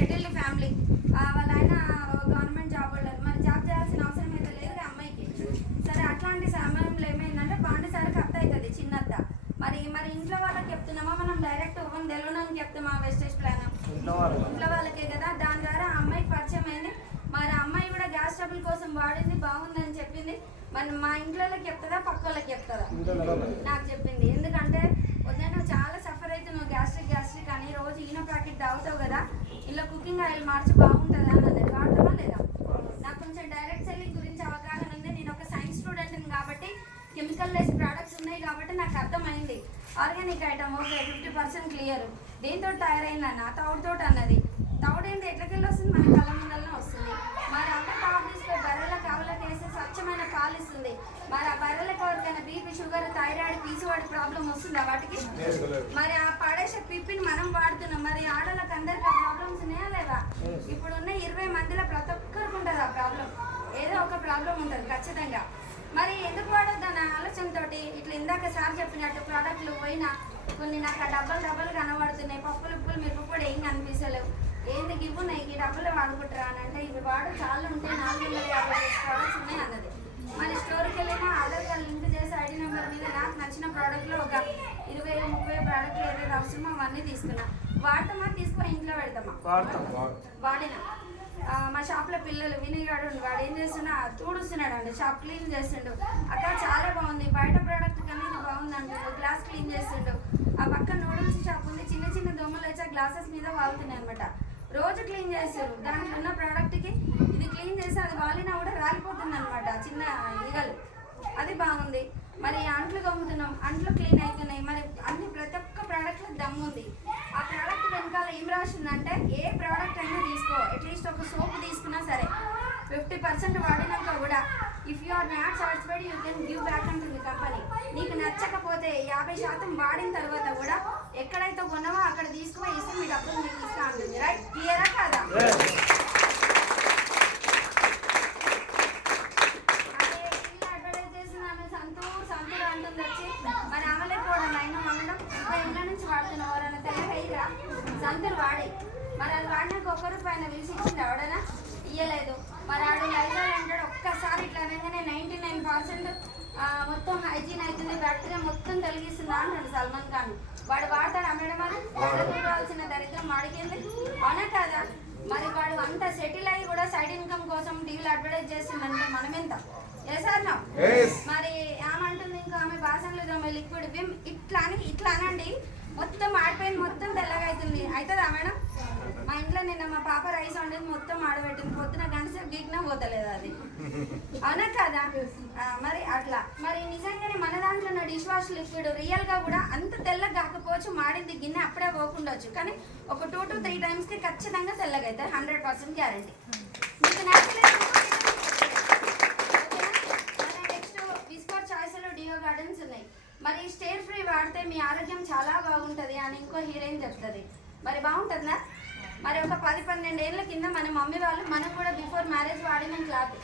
Settled family. వాళ్ళ ఆయన government job holder. మరి జాబ్ చేయాల్సిన అవసరం అయితే లేదు అమ్మాయికి. సరే అట్లాంటి సమయంలో ఏమైందంటే పాండిసారికి అత్త అవుతుంది, చిన్నత్త. మరి ఇంట్లో వాళ్ళకి చెప్తున్నామా, మనం డైరెక్ట్ తెలియడానికి చెప్తామా వెస్టేజ్ ప్లాన్? ఇంట్లో వాళ్ళకే కదా. దాని ద్వారా అమ్మాయికి పరిచయం అయింది. మరి అమ్మాయి కూడా గ్యాస్ ట్రబుల్ కోసం వాడింది, బాగుందని చెప్పింది. మరి మా ఇంట్లోకి చెప్తుందా, పక్క వాళ్ళకి చెప్తుందా? నాకు చెప్పింది. ఎందుకంటే వద్దా, నువ్వు చాలా సఫర్ అయితే నువ్వు గ్యాస్ట్రిక్ అని రోజు ఈనో ప్యాకెట్ తాగుతావు కదా, ఇలా కుకింగ్ ఆయిల్ మార్చి బాగుంటుందా అన్నది. వాడతావా లేదా? నాకు కొంచెం డైరెక్ట్ సెల్లింగ్ గురించి అవగాహన ఉంది. నేను ఒక సైన్స్ స్టూడెంట్ని కాబట్టి కెమికల్ లెస్ ప్రోడక్ట్స్ ఉన్నాయి కాబట్టి నాకు అర్థమైంది. Organic item okay, 50% clear. దేంతో తయారైందన్న? తౌడుతో అన్నది. తౌడేంది ఎట్లకెళ్ళి వస్తుంది? మన కళ్ళ ముందరనే వస్తుంది. మరి అమ్మ తావు తీసుకొని బర్రెల కావులకి వేస్తే స్వచ్ఛమైన పాలు ఇస్తుంది. మరి ఆ బర్రెలకు ఎవరికైనా BP, sugar, thyroid, PCOD problem వస్తుందా వాటికి? మరి ఆ పడేసే పిప్పిని మనం వాడుతున్నాం. మరి ఆడలకు అందరికీ ఆ ప్రాబ్లమ్స్ ఉన్నాయా లేవా? ఇప్పుడున్న 20 మందిలో ప్రతి ఒక్కరికి ఉంటుంది ఆ ప్రాబ్లం. ఏదో ఒక ప్రాబ్లం ఉంటుంది ఖచ్చితంగా. మరి ఎందుకు వాడొద్దు అన్న ఆలోచనతో ఇట్లా ఇందాక సార్ చెప్పినట్టు ప్రోడక్ట్లు పోయినా కొన్ని నాకు ఆ డబ్బలు కనబడుతున్నాయి. పప్పులు ఉప్పులు మిరపప్పుడు ఏం కనిపిస్తలేవు. ఏందుకు ఇవ్వున్నాయి ఈ డబ్బులు వాడుకుంటారా అని అంటే, ఇవి వాడు చాలా ఉంటాయి, 450 ప్రోడక్ట్స్ ఉన్నాయి అన్నది. మరి స్టోర్కి వెళ్ళినా ఆధార్ కార్డు లింక్ చేసి ఐడి నెంబర్ మీద నాకు నచ్చిన ప్రోడక్ట్లో ఒక 20-30 ప్రోడక్ట్లు ఏదైతే అవసరమో అవన్నీ తీసుకున్నా. వాడతామా, తీసుకొని ఇంట్లో పెడతామా? వాడినా. మా షాప్లో పిల్లలు వినిగాడు, వాడు ఏం చేస్తున్నా తూడుస్తున్నాడు అండి, షాప్ క్లీన్ చేస్తుండు. అక్కడ చాలా బాగుంది, బయట ప్రోడక్ట్ కన్నా ఇది బాగుందండి. గ్లాస్ క్లీన్ చేస్తుండు. ఆ పక్క నూడిల్స్ షాప్ ఉంది, చిన్న దోమలు వచ్చి గ్లాసెస్ మీద వాళ్తున్నాయి అనమాట. రోజు క్లీన్ చేస్తారు. దాంట్లో ఉన్న ప్రోడక్ట్కి ఇది క్లీన్ చేసి అది వాలినా కూడా రాలిపోతుంది అనమాట, చిన్న ఈగలు. అది బాగుంది. మరి అంట్లు తోముతున్నాం, అంట్లు క్లీన్ అవుతున్నాయి. మరి అన్ని ప్రతి ఒక్క ప్రోడక్ట్లో దమ్ము ఉంది. ఆ ప్రోడక్ట్ వెనకాల ఏం రాసిందంటే, ఏ ప్రోడక్ట్ అయినా తీసుకో, అట్లీస్ట్ ఒక సోప్ తీసుకున్నా సరే 50% వాడినాక కూడా if you are not satisfied you can give back అంటుంది కంపెనీ. నీకు నచ్చకపోతే 50% వాడిన తర్వాత కూడా ఎక్కడైతే కొన్నావో అక్కడ తీసుకుపోయి ఇస్తే మీ డబ్బులు మీకు ఇస్తా ఉంటుంది. రైట్? క్లియరా కాదా? మరి ఆమెలే కూడా లైన్ వండడం 30 ఏళ్ళ నుంచి వాడుతున్నాం. ఎవరైనా తెల్లగా సంతులు వాడి మరి అది వాడినాక ₹1 పిలిచి ఇచ్చింది ఎవడైనా? ఇయ్యలేదు. మరి ఆడు లైజాల్ అంటాడు, ఒక్కసారి ఇట్లా అనగానే 99% మొత్తం హైజీన్ అవుతుంది, బ్యాక్టీరియా మొత్తం తొలగిస్తుందా అంటాడు సల్మాన్ ఖాన్. వాడు వాడతాడు అమ్మడం అని వాడాల్సిన దరిద్రం వాడికింది, అవునా కాదా? మరి వాడు అంత సెటిల్ అయ్యి కూడా సైడ్ ఇన్కమ్ కోసం టీవీలో అడ్వర్టైజ్ చేస్తుందంటే మనం ఎంత? చేశారు. మరి ఏమంటుంది ఇంకా ఆమె బాసనలు తోమే లిక్విడ్ విమ్ ఇట్లా అనండి, మొత్తం ఆడిపోయింది, మొత్తం తెల్లగా అవుతుంది. అవుతుందా మేడం? మా ఇంట్లో నిన్న మా పాప రైస్ వండేది మొత్తం ఆడబెట్టింది. పొద్దున గంటసేపు గీకినా పోతలేదు అది, అవునా కాదా? మరి అట్లా మరి నిజంగానే మన దాంట్లో ఉన్న డిష్ వాష్ లిక్విడ్ రియల్గా కూడా అంత తెల్లగా కాకపోవచ్చు, మాడింది గిన్నె అప్పుడే పోకుండొచ్చు, కానీ ఒక 2 to 3 టైమ్స్కి ఖచ్చితంగా తెల్లగా అవుతాయి, 100% గ్యారంటీ. మీకు నచ్చలేదు డియో గార్డెన్స్ ఉన్నాయి. మరి స్టేర్ ఫ్రీ వాడితే మీ ఆరోగ్యం చాలా బాగుంటుంది అని ఇంకో హీరోయిన్ చెప్తుంది. మరి బాగుంటుందా? మరి ఒక 10-12 ఏళ్ళ కింద మన మమ్మీ వాళ్ళు మనకు కూడా బిఫోర్ మ్యారేజ్ వాడిన క్లాత్,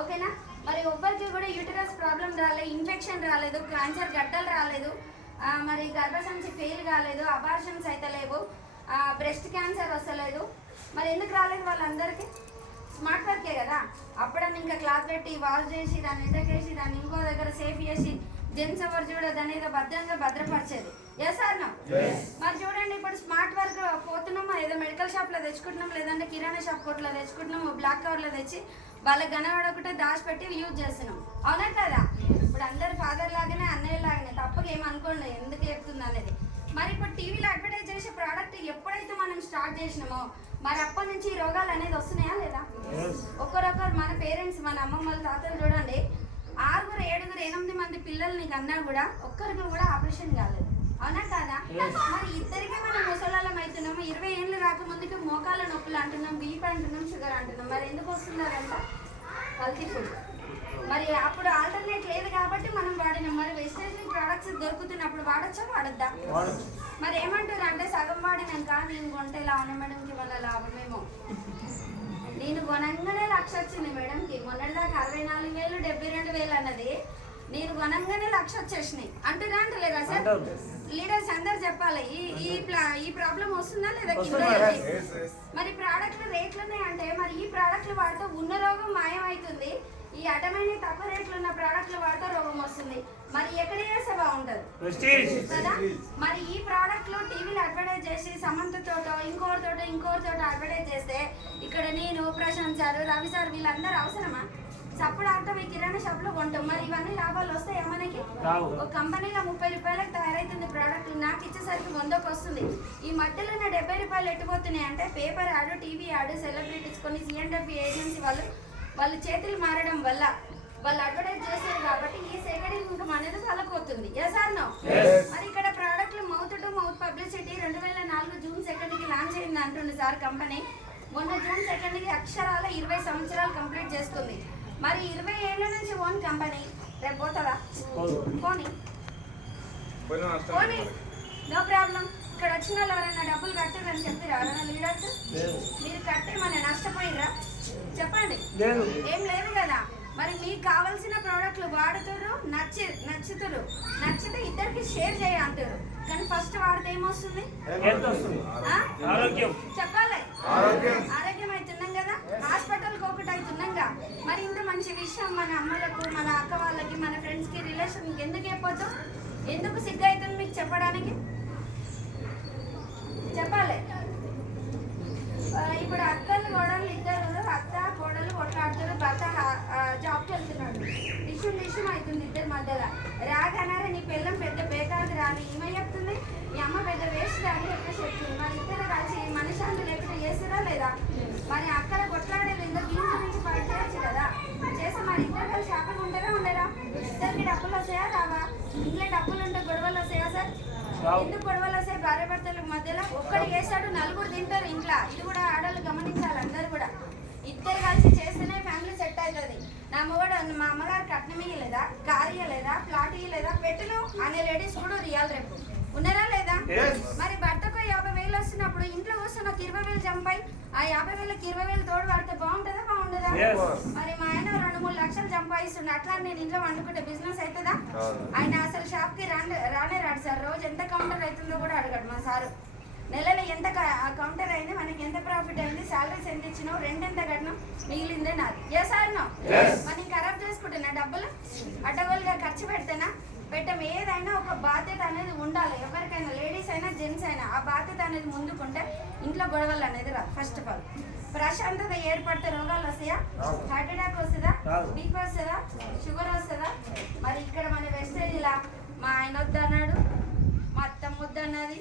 ఓకేనా? మరి ఒక్కరికి కూడా యూటరస్ ప్రాబ్లం రాలేదు, ఇన్ఫెక్షన్ రాలేదు, క్యాన్సర్ గడ్డలు రాలేదు, మరి గర్భసంచి ఫెయిల్ కాలేదు, అబార్షన్స్ అయితే లేవు, బ్రెస్ట్ క్యాన్సర్ వస్తలేదు. మరి ఎందుకు రాలేదు వాళ్ళందరికీ? స్మార్ట్ వర్కే కదా. అప్పుడని ఇంకా క్లాత్ పెట్టి వాష్ చేసి దాన్ని ఎండకేసి దాన్ని ఇంకో దగ్గర సేఫ్ చేసి జెంట్స్ ఎవరు చూడ దాన్ని ఏదో భద్రంగా భద్రపరిచేది. Yes are no? మరి చూడండి, ఇప్పుడు స్మార్ట్ వర్క్ పోతున్నామో ఏదో మెడికల్ షాప్లో తెచ్చుకుంటున్నాం, లేదంటే కిరాణా షాప్ కొట్లో తెచ్చుకుంటున్నాము, బ్లాక్ కవర్లో తెచ్చి వాళ్ళకి గనవడకుంటే దాచిపెట్టి యూజ్ చేస్తున్నాం, అవునా కదా? ఇప్పుడు అందరు ఫాదర్ లాగానే అన్నయ్య లాగానే, తప్పగా ఏమనుకోండి ఎందుకు చెప్తుంది అనేది. మరి ఇప్పుడు టీవీలో అడ్వర్టైజ్ చేసే ప్రోడక్ట్ ఎప్పుడైతే మనం స్టార్ట్ చేసినామో మరి అప్పటి నుంచి ఈ రోగాలు అనేది వస్తున్నాయా లేదా? ఒకరొకరు మన పేరెంట్స్, మన అమ్మమ్మలు, తాతలు చూడండి, 6, 7, 8 మంది పిల్లల్ని కన్నా కూడా ఒక్కరికి కూడా ఆపరేషన్ కాలేదు, అవునా కాదా? మరి ఇద్దరికి మనం ముసలాలం అవుతున్నాము. 20 ఏళ్ళు రాకముందుకి మోకాల నొప్పులు అంటున్నాం, బీపీ అంటున్నాం, షుగర్ అంటున్నాం. మరి ఎందుకు వస్తున్నారంట? Healthy food. మరి అప్పుడు ఆల్టర్నేట్ లేదు కాబట్టి మనం వాడినాం. మరి వెజిటేబుల్ ప్రోడక్ట్స్ దొరుకుతున్నప్పుడు వాడచ్చా, వాడద్దా? మరి ఏమంటారు అంటే, సగం వాడినాక నేను కొంటే లావణ మేడంకి వాళ్ళ లాభమేమో. నేను కొనంగానే 1,00,000 వచ్చింది మేడంకి. మొన్నటిదాకా 64,000 72,000 అన్నది నేను కొనంగానే 1,00,000 వచ్చేసినాయి అంటున్నా అంటలేరా సార్? లీడర్స్ అందరు చెప్పాలి ఈ ప్రాబ్లం వస్తుందా లేదా కింద. మరి ప్రోడక్ట్ రేట్లు ఉన్నాయంటే మరి ఈ ప్రోడక్ట్లు వాడితే ఉన్న రోగం మాయం అవుతుంది, ఈ అటమైన తక్కువ రేట్లు ఉన్న ప్రోడక్ట్లు వాడితే రోగం వస్తుంది. మరి ఎక్కడ చేస్తే బాగుంటది కదా? మరి ఈ ప్రోడక్ట్ లో టీవీలో అడ్వర్టైజ్ చేసి సమంతతోటో ఇంకోరితోటో అడ్వర్టైజ్ చేస్తే ఇక్కడ నేను, ప్రశాంత్ సార్, రవి సార్ వీళ్ళందరూ అవసరమా? సప్పుడు ఆటో ఈ కిరాణా షాప్ లో కొంటాం, మరి ఇవన్నీ లాభాలు వస్తాయా మనకి? ఒక కంపెనీలో 30 రూపాయలకు తయారైతుంది ప్రోడక్ట్, నాకు ఇచ్చేసరికి 100కి వస్తుంది. ఈ మధ్యలో 70 రూపాయలు ఎట్టుపోతున్నాయి అంటే paper ad, TV ad, celebrities కొన్ని CNWP ఏజెన్సీ వాళ్ళు చేతులు మారడం వల్ల వాళ్ళు అడ్వర్టైజ్ చేస్తారు కాబట్టి ఈ సెకండింగ్ ఇన్కమ్ అనేది వాళ్ళకోతుంది. నో? మరి ఇక్కడ ప్రోడక్ట్లు mouth to mouth publicity 2004 June 2కి లాంచ్ అయింది అంటుంది సార్ కంపెనీ. మొన్న జూన్ 2కి అక్షరాల 20 సంవత్సరాలు కంప్లీట్ చేస్తుంది. మరి 20 ఏళ్ళ నుంచి ఓన్ కంపెనీ రేపు పోతుందా? పోనీ నో ప్రాబ్లం. ఇక్కడ వచ్చిన వాళ్ళు ఎవరైనా డబ్బులు కట్టారని చెప్పిరా ఎవరైనా లీడర్స్? మీరు కట్టి మన నష్టపోయిరా చెప్పండి? ఏం లేదు కదా. మరి మీకు కావాల్సిన ప్రోడక్ట్లు వాడుతారు, నచ్చితే ఇద్దరికి షేర్ చేయంటారు, కానీ ఫస్ట్ వాడితే ఏమొస్తుంది? చెప్పాలి. ఆరోగ్యం అవుతున్నాం కదా, హాస్పిటల్కి ఒకటి అవుతున్నాంగా. మరి ఇంత మంచి విషయం మన అమ్మలకు, మన అక్క వాళ్ళకి, మన ఫ్రెండ్స్కి, రిలేషన్కి ఎందుకు చెప్పొద్దు? ఎందుకు సిగ్గు అవుతుంది మీకు చెప్పడానికి? చెప్పాలి. ఇప్పుడు అక్కలు కోడళ్ళు ఇద్దరు, అత్త కోడలు కొట్లాడుతారు, భర్త జాబ్కి వెళ్తున్నాడు, డిష్యూమ్ అవుతుంది ఇద్దరి మధ్యలో. రాగనారా నీ పిల్లం పెద్ద బేకాదు రాని ఏమై చెప్తుంది, మీ అమ్మ పెద్ద వేస్ట్ అని చెప్పేసి చెప్తుంది. మరి ఇద్దరు కలిసి మనశ్శాంతి లేకుండా చేస్తారా లేదా? మరి అక్కడ కొట్లాడేది ఎందుకు? దీని గురించి ఫైట్ చేయొచ్చు కదా, చేస్తే మరి ఇద్దరు కలిసి హ్యాపీగా ఉండరా? ఇద్దరికి డబ్బులు వస్తాయా రావా? ఇంట్లో డబ్బులు ఉంటే గొడవలు వస్తాయా సార్? ఎందుకు గొడవలు వస్తాయి? భార్య భర్తల మధ్యలో ఒక్కడు చేస్తాడు, 4 తింటారు ఇంట్లో. ఇది కూడా ఆడవాళ్ళు గమనించాలి అందరు కూడా. ఇద్దరు కలిసి చేస్తేనే ఫ్యామిలీ సెట్ అవుతుంది. నా మొగడు మా అమ్మగారు కట్నం ఇయ్యలేదా, కారు ఇయ్యలేదా, ప్లాట్ ఇయ్యలేదా, పెట్టును అనే లేడీస్ కూడా రియాల్ రేపు ఉన్నారా లేదా? మరి భర్తకు 50,000 వస్తున్నప్పుడు ఇంట్లో వస్తున్న 20,000 చంపాయి, ఆ 50,000కి 20,000 తోడు పడితే బాగుంటుందా? మరి మా ఆయన 2-3 లక్షలు సంపాదిస్తుండే, అట్లా నేను ఇంట్లో వండుకుంటే బిజినెస్ అవుతుందా? ఆయన అసలు షాప్కి రానే రాడు సార్. రోజు ఎంత కౌంటర్ అవుతుందో కూడా అడగడు మా సారు. నెలలో ఎంత కౌంటర్ అయింది, మనకి ఎంత ప్రాఫిట్ అయింది, శాలరీస్ ఎంత ఇచ్చినావు, రెంట్ ఎంత కట్టినావు, మిగిలిందే నాది. నో? మరి ఖరాబ్ చేసుకుంటున్నా డబ్బులు, అడ్డగోలుగా ఖర్చు పెడితేనా? పెట్టం. ఏదైనా ఒక బాధ్యత అనేది ఉండాలి ఎవరికైనా, లేడీస్ అయినా జెంట్స్ అయినా. ఆ బాధ్యత అనేది ముందుకుంటే ఇంట్లో గొడవలు అనేది రా. ఫస్ట్ ఆఫ్ ఆల్ ప్రశాంతత ఏర్పడితే రోగాలు వస్తాయా? హార్ట్ అటాక్ వస్తుందా? బీపీ వస్తుందా? షుగర్ వస్తుందా? మరి ఇక్కడ మన వెస్టేజ్లా మా ఆయన వద్దన్నాడు, మా అత్తమ్మ వద్దన్నది,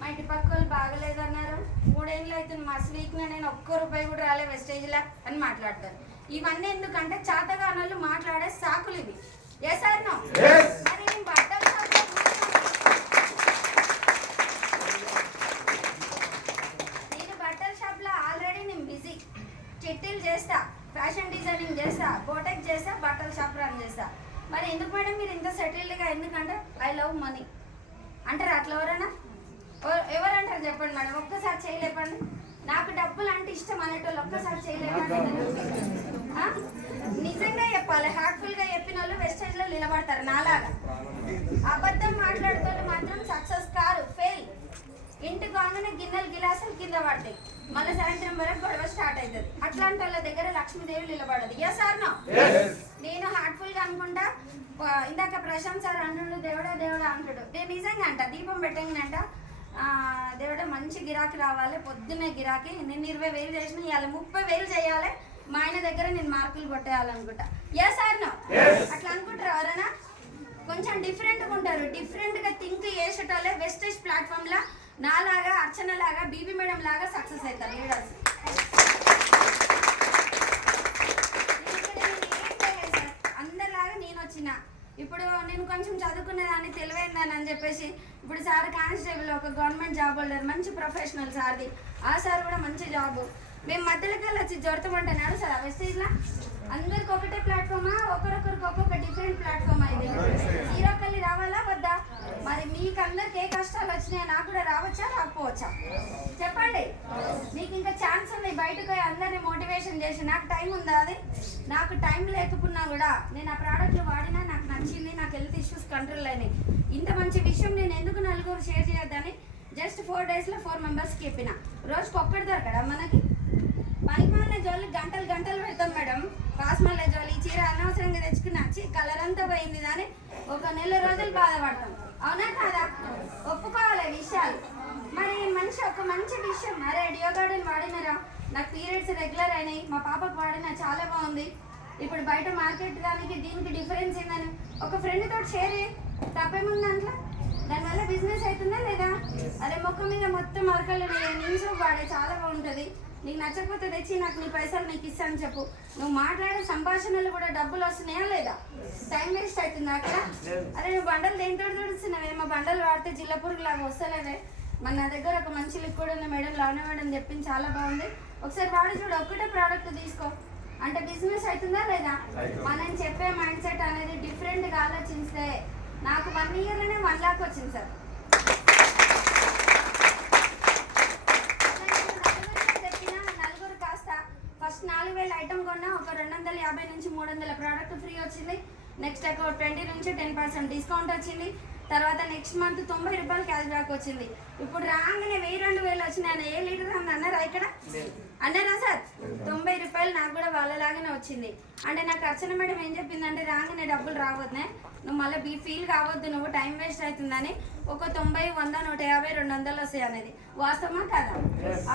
మా ఇంటి పక్క వాళ్ళు బాగలేదన్నారు, 3 ఏళ్ళు అవుతుంది మా వీక్లో నేను ఒక్క రూపాయి కూడా రాలే వెస్టేజ్లా అని మాట్లాడతారు. ఇవన్నీ ఎందుకంటే చాతగానోళ్ళు మాట్లాడే సాకులు ఇవి. నో? మరి నేను బట్టల షాప్లో ఆల్రెడీ నేను బిజీ, చిట్టీలు చేస్తా, ఫ్యాషన్ డిజైనింగ్ చేస్తా, బోటెక్ చేస్తా, బట్టల షాప్ రన్ చేస్తా. మరి ఎందుకు మేడం మీరు ఇంత సెటిల్డ్గా? ఎందుకంటే ఐ లవ్ మనీ అంటారు. అట్లా ఎవరంటారు చెప్పండి మేడం? ఒక్కసారి చేయలేపండి. నాకు డబ్బులు అంటే ఇష్టం అనేటోళ్ళు ఒక్కసారి చేయలేపండి. నిజంగా చెప్పాలి, హార్ట్ఫుల్గా చెప్పిన వాళ్ళు వెస్టేజ్లో నిలబడతారు నాలాగా. అబద్ధం మాట్లాడుతూ మాత్రం సక్సెస్ కారు, ఫెయిల్. ఇంటికి కాగానే గిన్నెలు గిలాసులు కింద పడతాయి, మళ్ళీ సాయంత్రం వరకు గొడవ స్టార్ట్ అవుతుంది. అట్లాంటి వాళ్ళ దగ్గర లక్ష్మీదేవి నిలబడదు. నో? నేను హార్ట్ఫుల్గా అనుకుంటా. ఇందాక ప్రశాంత్ సార్ అంటుండు దేవుడా అంటాడు. నేను నిజంగా అంట దీపం పెట్టంగానంట, దేవుడా మంచి గిరాకీ రావాలి, పొద్దున్నే గిరాకీ. నేను 20,000 చేసిన, ఇవాళ 30,000 చేయాలి, మా ఆయన దగ్గర నేను మార్కులు కొట్టేయాలనుకుంటా. నో? అట్లా అనుకుంటారు ఎవరైనా? కొంచెం డిఫరెంట్గా ఉంటారు. డిఫరెంట్గా థింక్ చేసేటోళ్ళే వెస్టేజ్ ప్లాట్ఫామ్లో నాలాగా, అర్చన లాగా, బీబీ మేడం లాగా సక్సెస్ అవుతారు లీడర్స్. అందరిలాగా నేను వచ్చిన ఇప్పుడు నేను కొంచెం చదువుకునేదాన్ని, తెలివైందని అని చెప్పేసి ఇప్పుడు సార్ కానిస్టేబుల్, ఒక గవర్నమెంట్ జాబ్ హోల్డర్, మంచి ప్రొఫెషనల్ సార్ది. ఆ సార్ కూడా మంచి జాబ్. మేము మధ్యలోకి వచ్చి జొరతమంటున్నాడు సార్ ఆ వెస్టేజ్లో. అందరికి ఒకటే ప్లాట్ఫామా? ఒకరొకరికి ఒక్కొక్క డిఫరెంట్ ప్లాట్ఫామ్ అయింది. హీరోకల్లి రావాలా వద్దా? మరి మీకు అందరికి ఏ కష్టాలు వచ్చినాయో నాకు కూడా రావచ్చా రాకపోవచ్చా చెప్పండి? మీకు ఇంకా ఛాన్స్ ఉంది. బయటకు పోయి అందరినీ మోటివేషన్ చేసి నాకు టైం ఉందా? అది నాకు టైం లేకపోయినా కూడా నేను ఆ ప్రోడక్ట్లు వాడినా, నాకు నచ్చింది, నాకు హెల్త్ ఇష్యూస్ కంట్రోల్ అయినాయి. ఇంత మంచి విషయం నేను ఎందుకు నలుగురు షేర్ చేయొద్దని జస్ట్ 4 daysలో 4 మెంబర్స్కి చెప్పిన. రోజుకి ఒక్కటి దొరకడా మనకి? పనిమాల జోలి గంటలు గంటలు పెడతాం మేడం. పాస్మాల జోలి ఈ చీర అనవసరంగా తెచ్చుకున్న కలర్ అంతా పోయింది అని ఒక నెల రోజులు బాధపడతాం. అవునా కాదా? ఒప్పుకోవాలి విషయాలు. మరి మనిషి ఒక మంచి విషయం, అరే డియో గార్డెన్ వాడినరా, నాకు పీరియడ్స్ రెగ్యులర్ అయినాయి, మా పాపకు వాడినా చాలా బాగుంది, ఇప్పుడు బయట మార్కెట్ దానికి దీనికి డిఫరెన్స్ ఏందని ఒక ఫ్రెండ్ తోటి షేర్ చేయి, తప్పేముంది దాంట్లో? దానివల్ల బిజినెస్ అవుతుందా లేదా? అదే మొక్క మీద మొత్తం మరకలు నేను సోప్ వాడే చాలా బాగుంటుంది, నీకు నచ్చకపోతే తెచ్చి నాకు నీ పైసలు నీకు ఇస్తాను చెప్పు. నువ్వు మాట్లాడే సంభాషణలు కూడా డబ్బులు వస్తున్నాయా లేదా? టైం వేస్ట్ అవుతుందా అక్కడ? అరే నువ్వు బండలు దేనితో తుడుస్తున్నావే? మా బండలు వాడితే జిల్లపురుగు లాగా వస్తలేవే. మన నా దగ్గర ఒక మంచి లిక్విడ్ ఉంది మేడం, లావణ మేడం చెప్పింది, చాలా బాగుంది, ఒకసారి వాడి చూడు, ఒక్కటే ప్రోడక్ట్ తీసుకో అంటే బిజినెస్ అవుతుందా లేదా? మనం చెప్పే మైండ్ సెట్ అనేది డిఫరెంట్గా ఆలోచిస్తే నాకు 1 yearలోనే 1 lakh వచ్చింది సార్. నలుగురు కాస్త ఫస్ట్ 4000 ఐటమ్ కొన్నా ఒక 250 నుంచి 300 ప్రోడక్ట్ ఫ్రీ వచ్చింది. నెక్స్ట్ ఒక 20 నుంచి 10% డిస్కౌంట్ వచ్చింది. తర్వాత నెక్స్ట్ మంత్ 90 రూపాయలు క్యాష్ బ్యాక్ వచ్చింది. ఇప్పుడు రాగానే 1000-2000 వచ్చినాయని ఏ లీటర్ అని అన్నారా ఇక్కడ? అన్నారా సార్? 90 రూపాయలు నాకు కూడా వాళ్ళలాగానే వచ్చింది. అంటే నాకు అర్చన మేడం ఏం చెప్పిందంటే రాగానే డబ్బులు రావద్దే, నువ్వు మళ్ళీ ఫీల్ కావద్దు, నువ్వు టైం వేస్ట్ అవుతుందని ఒక 90, 100, 150, 200 వస్తాయి అనేది వాస్తవమా కాదా?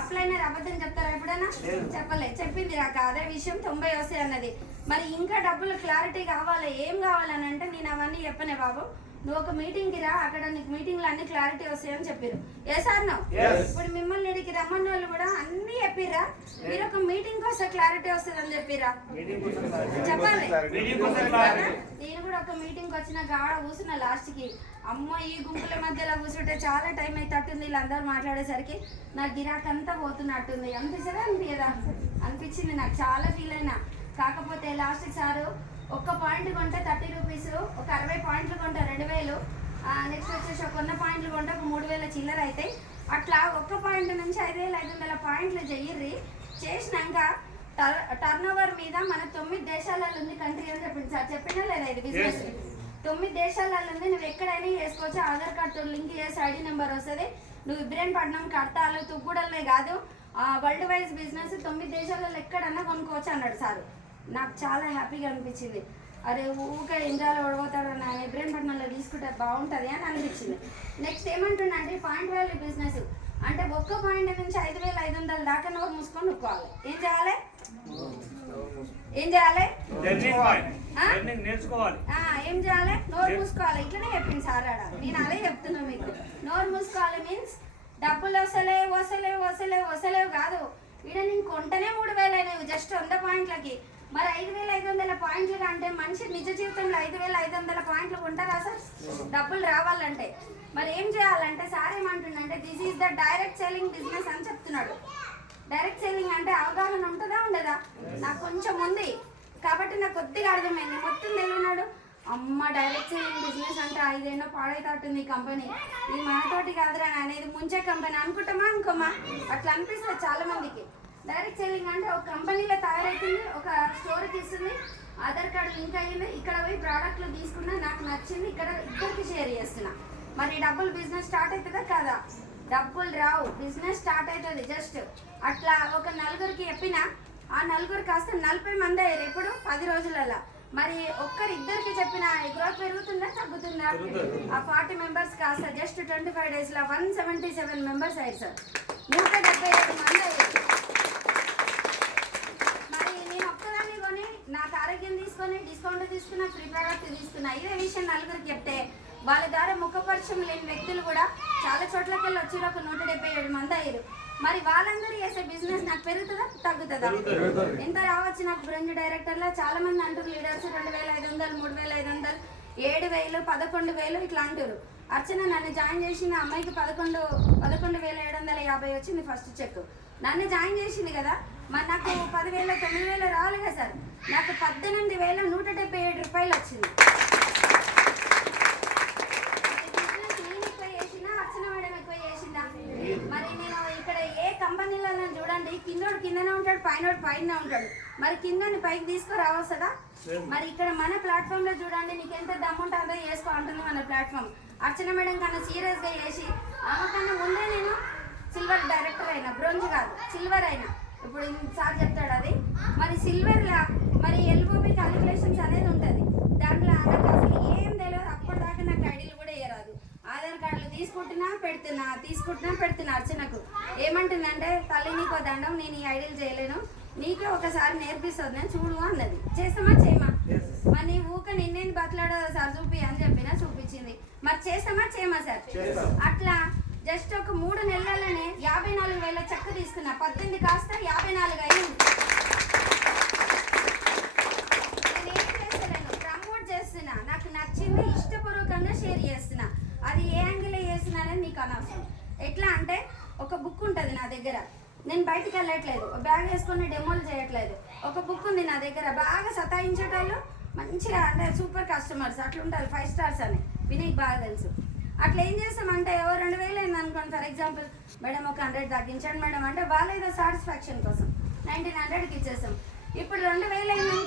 అప్లైనర్ అబద్ధం చెప్తారా ఎప్పుడైనా? చెప్పలేదు. చెప్పింది నాకు అదే విషయం, 90 వస్తాయి అన్నది. మరి ఇంకా డబ్బులు క్లారిటీ కావాలి, ఏం కావాలని అంటే నేను అవన్నీ చెప్పనే బాబు, నువ్వు ఒక మీటింగ్కి రా, అక్కడ నీకు మీటింగ్లో అన్ని క్లారిటీ వస్తాయని చెప్పారు. ఏ సార్ నో? ఇప్పుడు మిమ్మల్ని ఇక్కడికి రమ్మన్న వాళ్ళు కూడా అన్ని చెప్పిర్రా, మీరు ఒక మీటింగ్ వస్తే క్లారిటీ వస్తుంది అని చెప్పిర్రా? చెప్పాలి. నేను కూడా ఒక మీటింగ్కి వచ్చిన గాడ కూర్చున్న లాస్ట్కి, అమ్మ ఈ గుంపుల మధ్యలో కూర్చుంటే చాలా టైం అవుతుంది, వీళ్ళందరూ మాట్లాడేసరికి నా గిరాక్ అంతా పోతున్నట్టుంది అనిపిస్తుందా? అనిపించదా? అనిపించింది, నాకు చాలా ఫీల్ అయినా. కాకపోతే లాస్ట్కి సారు ఒక్క పాయింట్ కొంటే 30 రూపీస్, ఒక 60 పాయింట్లు కొంటే 2000, నెక్స్ట్ వచ్చేసి ఒక 100 పాయింట్లు కొంటే ఒక 3000 చిల్లర అవుతాయి. అట్లా ఒక్క పాయింట్ నుంచి 5500 పాయింట్లు చెయ్యి. చేసినాక టర్న్ ఓవర్ మీద మన 9 దేశాలలో ఉంది కంట్రీ అని చెప్పింది సార్. చెప్పినా లేదా? ఇది బిజినెస్ 9 దేశాలలో ఉంది, నువ్వు ఎక్కడైనా చేసుకోవచ్చు. ఆధార్ కార్డుతో లింక్ చేసి ఐడి నెంబర్ వస్తుంది. నువ్వు ఇబ్రహీంపట్నం, కడతాలు, తుగ్గుడలే కాదు, వరల్డ్ వైజ్ బిజినెస్ 9 దేశాలలో ఎక్కడన్నా కొనుక్కోవచ్చు అన్నాడు సార్. నాకు చాలా హ్యాపీగా అనిపించింది. అరే ఊరికే ఇండియాలో ఓడిపోతాడు, నా ఇబ్రహీంపట్నంలో తీసుకుంటే బాగుంటుంది అని అనిపించింది. నెక్స్ట్ ఏమంటున్నా అంటే పాయింట్ వాల్యూ బిజినెస్ అంటే ఒక్క పాయింట్ నుంచి 5500 దాకా నోరు మూసుకొని నొక్కోవాలి. ఏం చేయాలి? ఏం చేయాలి? ఏం చేయాలి? నోరు మూసుకోవాలి. ఇట్లనే చెప్పింది సార్ ఆడ, నేను అదే చెప్తున్నా మీకు. నోరు మూసుకోవాలి మీన్స్ డబ్బులు వస్తలేవు కాదు. ఇక్కడ నేను కొంటనే 3000 అయినాయి జస్ట్ 100 పాయింట్లకి. మరి 5500 పాయింట్లు అంటే మనిషి నిజ జీవితంలో 5500 పాయింట్లు కొంటారా సార్? డబ్బులు రావాలంటే మరి ఏం చేయాలంటే సార్ ఏమంటుండంటే this is the direct selling business అని చెప్తున్నాడు. డైరెక్ట్ సెల్లింగ్ అంటే అవగాహన ఉంటుందా ఉండదా? నాకు కొంచెం ఉంది కాబట్టి నాకు కొద్దిగా అర్థమైంది. మొత్తం తెలియనాడు అమ్మ డైరెక్ట్ సెల్లింగ్ బిజినెస్ అంటే 5 ఏళ్ళో పాడైతట్టుంది ఈ కంపెనీ, ఇది మనతోటి కాదురా అనేది ముంచే కంపెనీ అనుకుంటామా అనుకోమా? అట్లా అనిపిస్తుంది చాలా మందికి. డైరెక్ట్ సెల్లింగ్ అంటే ఒక కంపెనీలో తయారవుతుంది, ఒక స్టోర్కి ఇస్తుంది, ఆధార్ కార్డు లింక్ అయ్యింది, ఇక్కడ పోయి ప్రోడక్ట్లు తీసుకున్నా, నాకు నచ్చింది, ఇక్కడ ఇద్దరికి షేర్ చేస్తున్నా. మరి డబ్బులు బిజినెస్ స్టార్ట్ అవుతుందా కాదా? డబ్బులు రావు, బిజినెస్ స్టార్ట్ అవుతుంది జస్ట్ అట్లా. ఒక 4గురికి చెప్పినా ఆ 4గురు కాస్త 40 మంది అయ్యారు ఇప్పుడు 10 రోజులలో. మరి ఒక్కరిద్దరికి చెప్పిన గ్రోత్ పెరుగుతుందా తగ్గుతుందా? ఆ 40 మెంబర్స్ కాస్త జస్ట్ 25 డేస్లో 177 మెంబర్స్ అయ్యారు సార్. 177 మంది అయ్యారు. మరి నేను ఒక్కదాన్ని కొని నాకు ఆరోగ్యం తీసుకొని డిస్కౌంట్ తీసుకున్నా, ఫ్రీ ప్రోడక్ట్ తీసుకున్నా. ఇదే విషయం 4గురికి చెప్తే వాళ్ళ ద్వారా ముఖపరిచయం లేని వ్యక్తులు కూడా చాలా చోట్లకి వెళ్ళి వచ్చి ఒక 177 మంది అయ్యారు. మరి వాళ్ళందరూ చేసే బిజినెస్ నాకు పెరుగుతుందా తగ్గుతుందా? ఎంత రావచ్చు నాకు బ్రాంచ్ డైరెక్టర్లో చాలా మంది అంటారు, లీడర్స్ 2500, 3500, 7000, 11000 ఇట్లా అంటారు. అర్చన నన్ను జాయిన్ చేసిన అమ్మాయికి 11,750 వచ్చింది ఫస్ట్ చెక్. నన్ను జాయిన్ చేసింది కదా, మరి నాకు 10,000, 9,000 రావాలి కదా సార్. నాకు 18,177 రూపాయలు వచ్చింది. మరి నేను ఇక్కడ ఏ కంపెనీలలో చూడండి కిందోడు కిందనే ఉంటాడు, పైనోడు పైన ఉంటాడు. మరి కిందని పైకి తీసుకురావస్తుందా? మరి ఇక్కడ మన ప్లాట్ఫామ్ లో చూడండి, నీకు ఎంత దమ్ముంటే అంతా చేసుకో అంటుంది మన ప్లాట్ఫామ్. అర్చన మేడం కన్నా సీరియస్ గా చేసి ఆమె కన్నా ముందే నేను సిల్వర్ డైరెక్టర్ అయినా, బ్రోంజ్ కాదు సిల్వర్ అయినా. ఇప్పుడు సార్ చెప్తాడు అది. మరి సిల్వర్ లా మరి ఎల్ఓబి క్యాలిక్యులేషన్స్ అనేది ఉంటుంది. దాంట్లో నాకు అసలు ఏం తెలియదు. అప్పటిదాకా నాకు ఐడీలు కూడా వేయరాదు. ఆధార్ కార్డులు తీసుకుంటున్నా పెడుతున్నా అర్చనకు. ఏమంటుందంటే తల్లి నీకో దండం, నేను ఈ ఐడీలు చేయలేను, నీకే ఒకసారి నేర్పిస్తుంది నేను చూడు అన్నది. చేస్తామా చేయమా? మరి నీ ఊక నిన్నేం బతలాడో సార్ చూపి అని చెప్పినా చూపించింది. మరి చేస్తామా చేయమా సార్? అట్లా జస్ట్ ఒక 3 నెలలనే 54,000 చెక్ తీసుకున్నా. 18 కాస్త 54 అయింది. నేనేం చేస్తలేను, ప్రమోట్ చేస్తున్నా, నాకు నచ్చింది ఇష్టపూర్వకంగా షేర్ చేస్తున్నా. అది ఏ యాంగిల్లో చేస్తున్నా అనేది మీకు అనవసరం. ఎట్లా అంటే ఒక బుక్ ఉంటుంది నా దగ్గర, నేను బయటికి వెళ్ళట్లేదు, బ్యాగ్ వేసుకొని డెమోలు చేయట్లేదు. ఒక బుక్ ఉంది నా దగ్గర, బాగా సతాయించేటోళ్ళు మంచిగా అంటే సూపర్ కస్టమర్స్ అట్లుంటారు, 5 స్టార్స్ అని వినీకి బాగా తెలుసు. అట్లా ఏం చేస్తామంటే 2,000 అయింది అనుకోండి ఫర్ ఎగ్జాంపుల్, మేడం ఒక 100 తగ్గించండి మేడం అంటే వాళ్ళు ఏదో సాటిస్ఫాక్షన్ కోసం 1,900కి ఇచ్చేస్తాం. ఇప్పుడు 2,000 అయింది.